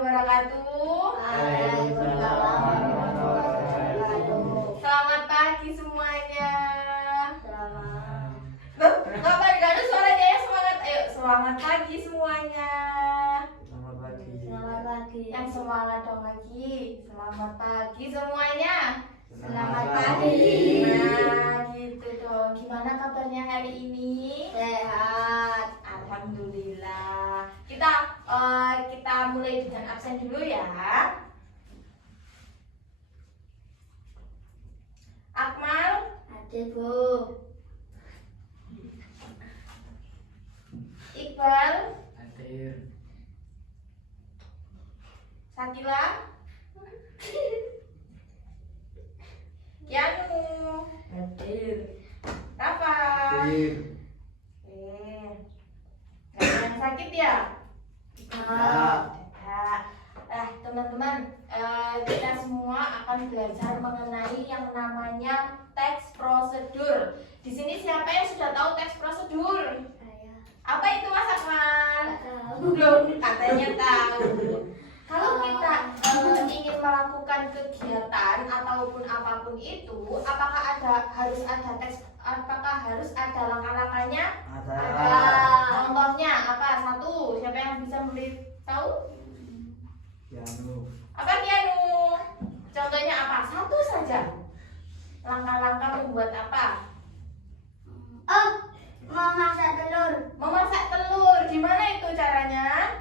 warahmatullahi wabarakatuh. Waalaikumsalam warahmatullahi wabarakatuh. Selamat pagi semuanya. Selamat. Ngapain gak ada suaranya ya? Semangat. Ayo, selamat pagi semuanya. Selamat pagi. Selamat pagi. Yang semangat dong lagi. Selamat pagi semuanya. Selamat pagi. Nah, gitu dong. Gimana kabarnya hari ini? Sehat. Alhamdulillah. Kita mulai dengan absen dulu ya. Akmal, Ada Bu. Iqbal, Hadir. Sakila, Kianu, Hadir. Rafa. Hadir. Gak ada yang sakit ya? Ya. Teman-teman, kita semua akan belajar mengenai yang namanya teks prosedur. Di sini siapa yang sudah tahu teks prosedur? Saya. Apa itu Mas Akmal? Tahu. Belum, katanya tahu. Kalau kita ingin melakukan kegiatan ataupun apapun itu, apakah harus ada langkah-langkahnya? Ada. Contohnya apa? Satu, siapa yang bisa memberitahu? Kianu. Apa Kianu? Contohnya apa? Satu saja. Langkah-langkah membuat apa? Oh, memasak telur. Memasak telur. Gimana itu caranya?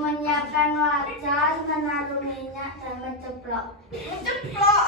Menyiapkan wajan, menaruh minyak dan menceplok. Menceplok.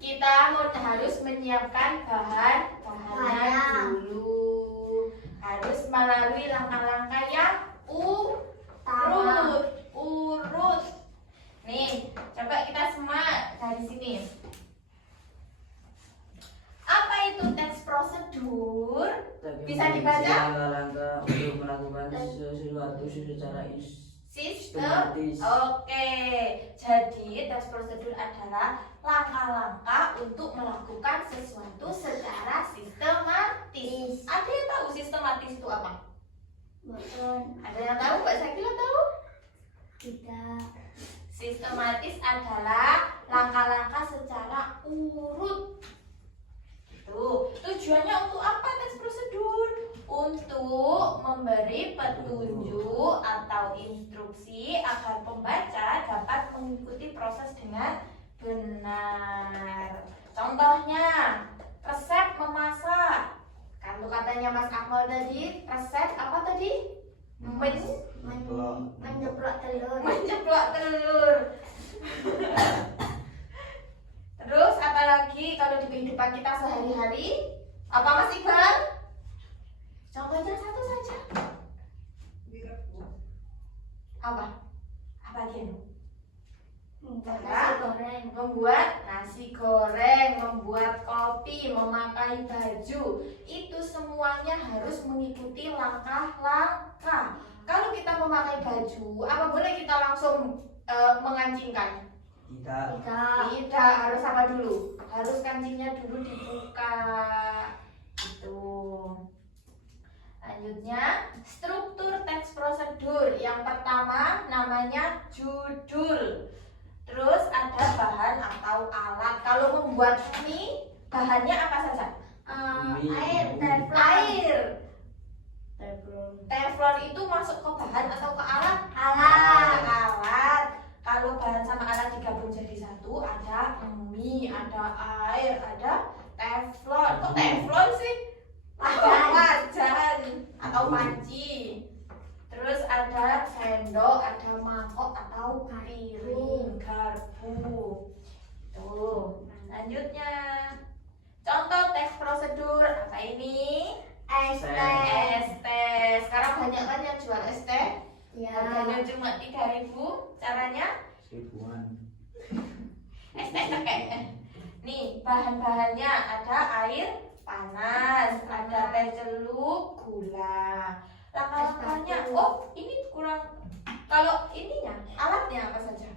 Kita harus menyiapkan bahan-bahannya dulu. Harus melalui langkah-langkah yang urut. Nih, coba kita semua dari sini. Apa itu teks prosedur? Bisa dibaca? Langkah-langkah untuk melakukan sesuatu secara Sistem. Oke. Jadi teks prosedur adalah langkah-langkah untuk melakukan sesuatu secara sistematis. Ada yang tahu sistematis itu apa? Bukan. Ada yang tahu? Mbak Sakila tahu? Tidak. Sistematis adalah langkah-langkah secara urut. Tujuannya untuk apa teks prosedur? Untuk memberi petunjuk atau instruksi agar pembaca dapat mengikuti proses dengan benar. Contohnya, resep memasak. Kalau katanya Mas Akmal tadi, resep apa tadi? Menceplok telur. Menceplok telur. Terus apalagi kalau di kehidupan kita sehari-hari? Apa Mas Iqbal? Contohnya satu saja. Apa? Apa dia? Nasi goreng. Membuat nasi goreng, membuat kopi, memakai baju. Itu semuanya harus mengikuti langkah-langkah. Kalau kita memakai baju, apa boleh kita langsung mengancingkan? Tidak. Tidak, harus apa dulu? Harus kancingnya dulu dibuka. Gitu. Lanjutnya, struktur teks prosedur. Yang pertama namanya judul. Terus ada bahan atau alat. Kalau membuat mie, bahannya apa saja? Air, Air. Teflon itu masuk ke bahan atau ke alat? Alat. Kalau bahan sama alat digabung jadi satu, ada mie, ada air, ada teflon. Kok teflon sih? Ada wajan atau panci. Terus ada sendok, ada mangkok atau piring, garpu. Tuh. Lanjutnya, contoh teks prosedur apa ini? es teh. Sekarang banyak kan yang jual es teh. Ya. Harganya cuma 3.000. Caranya? Seribuan. Es teh pakai. Nih, bahan-bahannya ada air panas, ada teh celup, gula. Langkah-langkahnya, oh ini kurang. Kalau ininya, alatnya apa saja?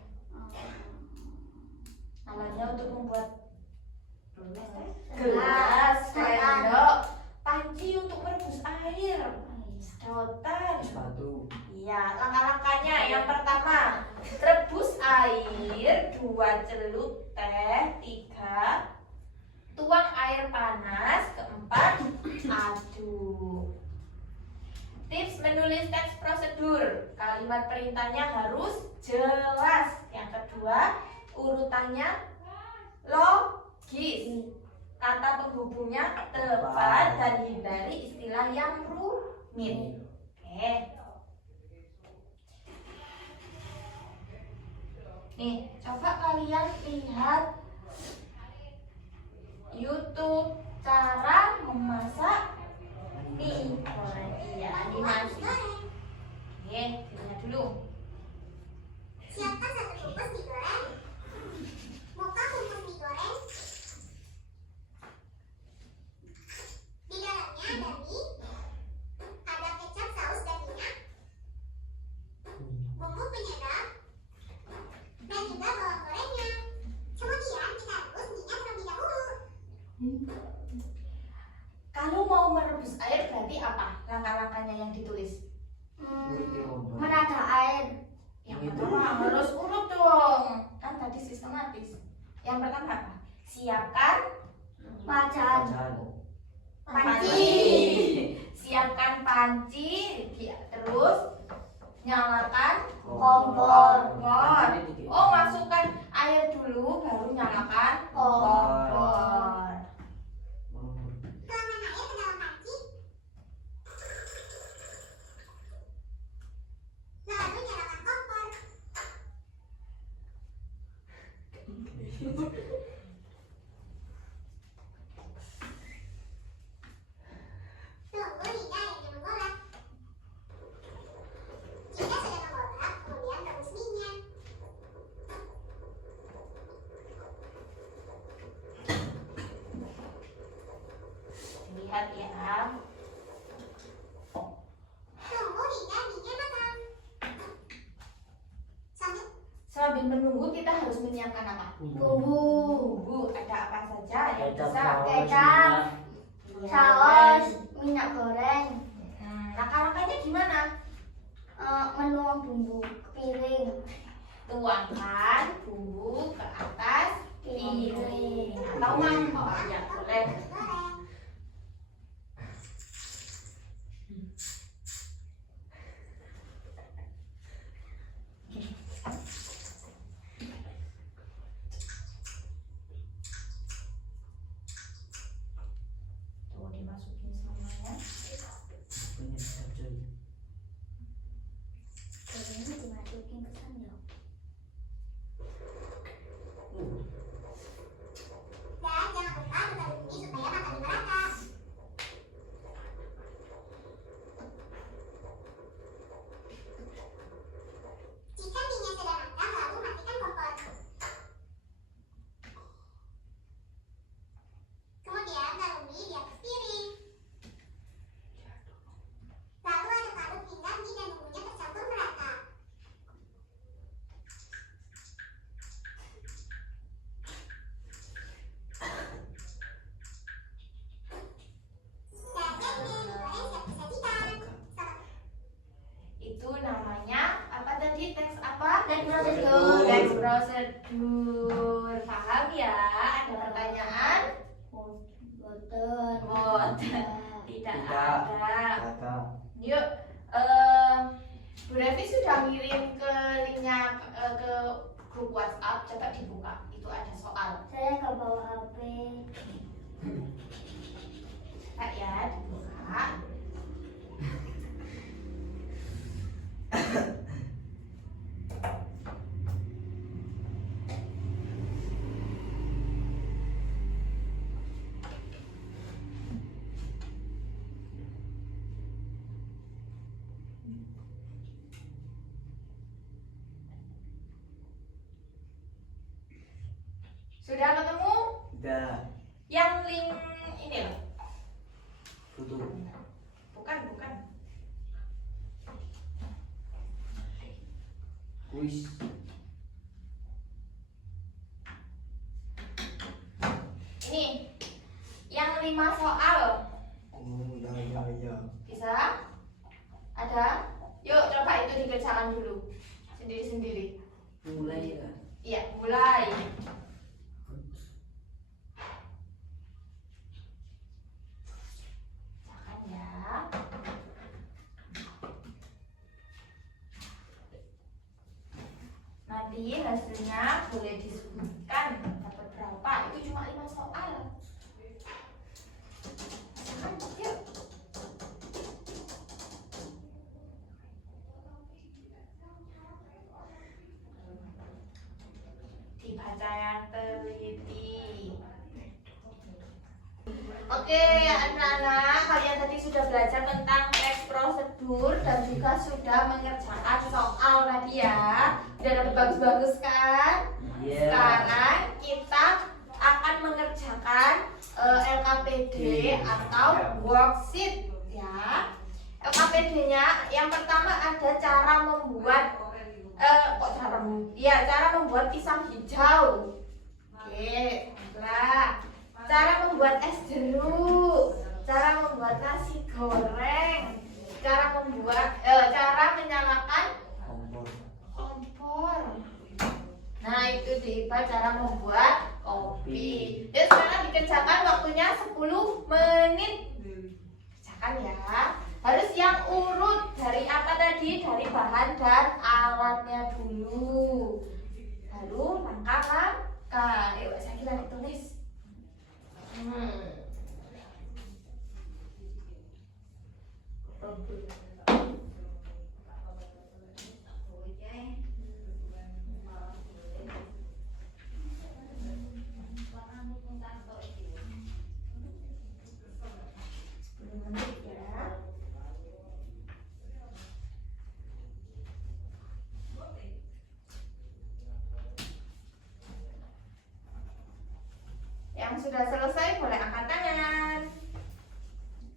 Alatnya untuk membuat gelas, sendok, panci untuk merebus air, sedotan. sepatu, Iya, langkah-langkahnya yang pertama, rebus air 2 celup teh, 3 tuang air panas, keempat aduk. Tips menulis teks prosedur, kalimat perintahnya harus jelas. Yang kedua, urutannya logis, kata penghubungnya tepat dan hindari istilah yang rumit. Oke. Nih, coba kalian lihat YouTube cara memasak mie goreng. Iya, animasi. Oke, lihat dulu. Siapkan 1 bungkus mie goreng. Buka bungkus mie goreng. Di dalamnya ada mie, ada kecap, saus, dan minyak, bumbu penyedap, dan juga bawang gorengnya. Kemudian kita rebus minyak terlebih dahulu. Kalau mau merebus air berarti apa? Langkah-langkahnya yang ditulis. Menata air. Yang pertama harus urut dong. Kan tadi sistematis. Yang pertama apa? Siapkan Wajan. Panci. Siapkan panci, terus nyalakan Kompor. Oh, masukkan air dulu baru nyalakan kompor. Tuangkan air ke dalam panci. Lalu nyalakan kompor. Tunggu hingga airnya menggolak. Jika sudah menggolak, kemudian rebus minyak. Lihat ya. Tunggu hingga minyak matang. Sambil menunggu kita harus menyiapkan apa? Bumbu. Ada apa saja yang bisa? Kecap, saus, minyak goreng, Langkah-langkahnya gimana? menuang bumbu ke piring. Tuangkan bumbu ke atas piring atau mangkok ya boleh. Tuh dimasukin semuanya. Ini dimasukin ke sandal. Dan jangan lupa buka bumbu supaya matang merata. Jika minyak sudah matang, lalu matikan kompor. Kemudian taruh mie di atas piring. Lalu aduk-aduk hingga mie dan bumbunya tercampur merata. Dan jadi mie goreng siap disajikan. Itu namanya apa tadi? Teks apa? Teks prosedur. Teks prosedur. Paham ya? Ada pertanyaan? Boten. Tidak Tidak. ada. Yuk, Bu Revi sudah ngirim ke linknya ke grup WhatsApp. Coba dibuka. Itu ada soal. Saya nggak bawa HP. Coba ya dibuka. Sudah ketemu? Tidak. Yang link ini loh. Foto. Bukan. Kuis. Ini yang 5 soal. Oh, ya. Bisa? Jadi hasilnya boleh disebutkan dapat berapa? Itu cuma 5 soal. Yuk. Dibaca yang teliti. Oke, anak-anak, kalian tadi sudah belajar tentang teks prosedur dan juga sudah mengerjakan soal tadi ya. Udah dapat bagus-bagus kan? Iya. Sekarang kita akan mengerjakan LKPD atau worksheet ya. LKPD-nya yang pertama ada cara membuat cara membuat pisang hijau. Oke, lah. Cara membuat es jeruk, cara membuat nasi goreng, cara menyalakan kompor. Nah, itu diiba cara membuat kopi. Dan sekarang dikerjakan waktunya 10 menit. Kerjakan ya. Harus yang urut dari apa tadi? Dari bahan dan alatnya dulu. Baru langkah-langkah. Yuk, saya kira ditulis. Yang sudah selesai boleh angkat tangan.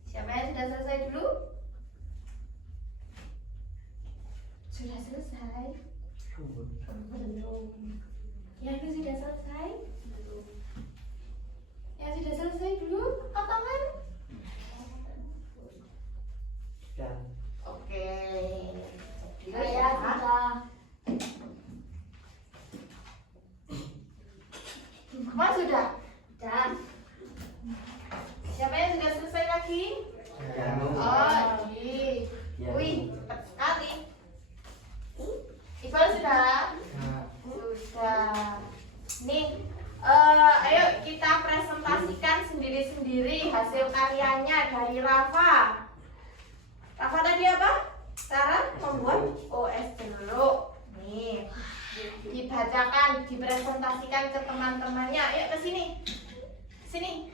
Siapa yang sudah selesai dulu? Sudah selesai? Belum. Yang itu sudah selesai? Belum. Yang sudah selesai dulu angkat tangan. Sudah. Oke. Saya sudah. Mas sudah? Dan Siapa yang sudah selesai lagi? Janu. Oh, wih, cepat sekali. Iqbal sudah? Sudah. Nih, ayo kita presentasikan sendiri-sendiri hasil karyanya dari Rafa. Rafa tadi apa? Cara membuat OS jeruk. Nih, dibacakan, dipresentasikan ke teman-temannya. Ayo ke sini. Sini.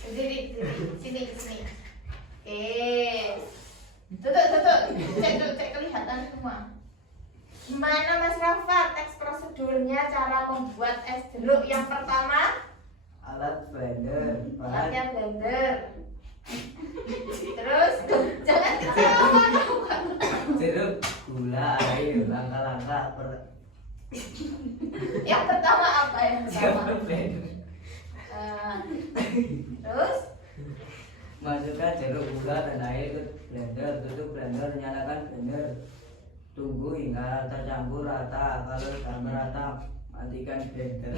Sini. Oke. Tutup. Cek kelihatan semua. Gimana Mas Rafa teks prosedurnya cara membuat es jeruk? Yang pertama, Alat blender. alatnya blender. Terus, jangan ketawa. Jeruk, gula, air, langkah-langkah Yang pertama apa yang pertama? blender. Terus, Masukkan jeruk, gula, dan air ke blender. Tutup blender, nyalakan blender. Tunggu hingga tercampur rata. Kalau sudah merata, matikan blender.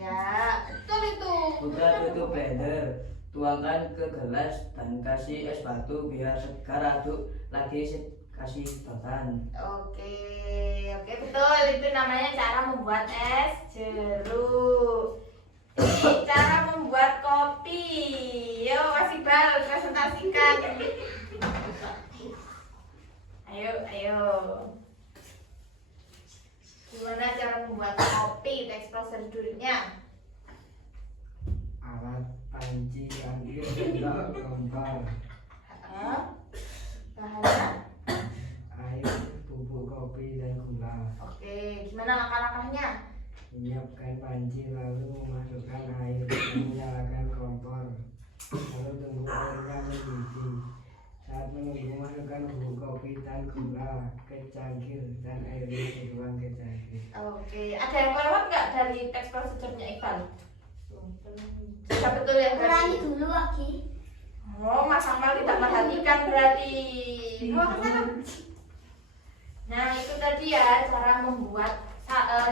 ya betul itu. Buka tutup blender. Tuangkan ke gelas dan kasih es batu biar segar. Aduk lagi, kasih sedotan. Oke, betul. Itu namanya cara membuat es jeruk. Ini cara membuat kopi. Yo, Mas Iqbal, presentasikan. Ayo. Gimana cara membuat kopi? Teks prosedurnya. Alat panci air sendok kompor Bahannya. air bubuk kopi dan gula. Oke, gimana langkah-langkahnya? Menyiapkan panci lalu memasukkan air dan menyalakan kompor. Lalu tunggu airnya mendidih. Saat menunggu masukkan bubuk kopi dan gula ke cangkir dan airnya dituang ke cangkir. Oke, ada yang kelewat nggak dari teks prosedurnya Iqbal? Sudah betul ya ulangi berarti? dulu lagi. Oh, Mas Akmal tidak perhatikan berarti. Nah, itu tadi ya cara membuat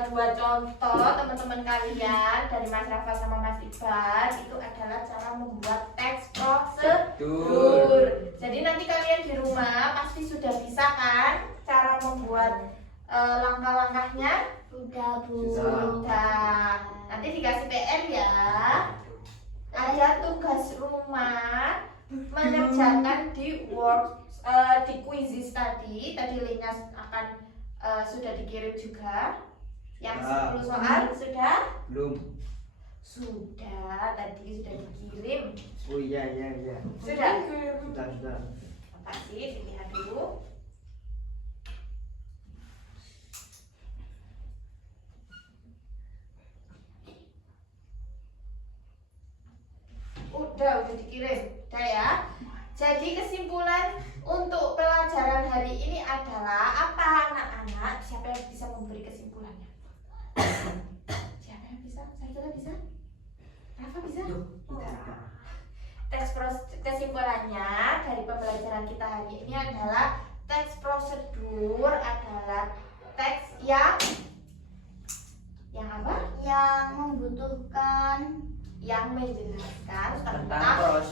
dua contoh teman-teman kalian dari Mas Rafa sama Mas Iqbal. Itu adalah cara membuat teks prosedur. Jadi nanti kalian di rumah pasti sudah bisa kan cara membuat mengerjakan di di quizzes tadi linknya akan sudah dikirim juga. Yang 10 soal sudah? Belum. Sudah, tadi sudah dikirim. Oh iya. Sudah? Sudah. Makasih, dilihat dulu. Udah dikirim. Udah ya. Jadi kesimpulan untuk pelajaran hari ini adalah apa anak-anak? Siapa yang bisa memberi kesimpulannya? Siapa yang bisa? Saya bisa? Rafa bisa? Kesimpulannya dari pembelajaran kita hari ini adalah teks prosedur adalah teks yang apa? Yang membutuhkan, yang menjelaskan Tentang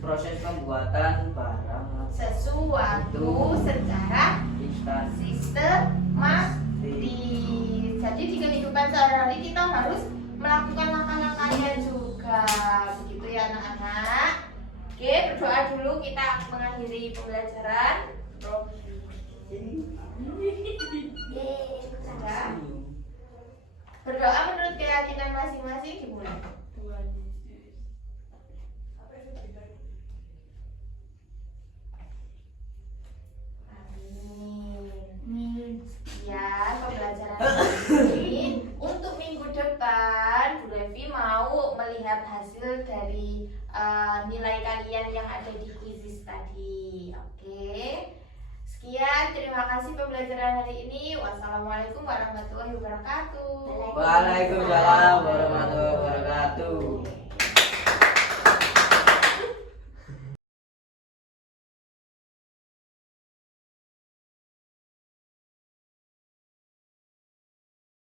proses pembuatan barang sesuatu secara instan. sistematis. Jadi di kehidupan sehari-hari kita harus melakukan langkah-langkahnya juga. Begitu ya anak-anak. Oke, berdoa dulu kita mengakhiri pembelajaran. Sudah. Berdoa menurut keyakinan masing-masing dimulai. Amin. Ya, pembelajaran ini untuk minggu depan Bu Levi mau melihat hasil dari nilai kalian yang ada di quizzes tadi. Oke. Sekian, terima kasih pembelajaran hari ini. Wassalamualaikum warahmatullahi wabarakatuh. Waalaikumsalam warahmatullahi wabarakatuh.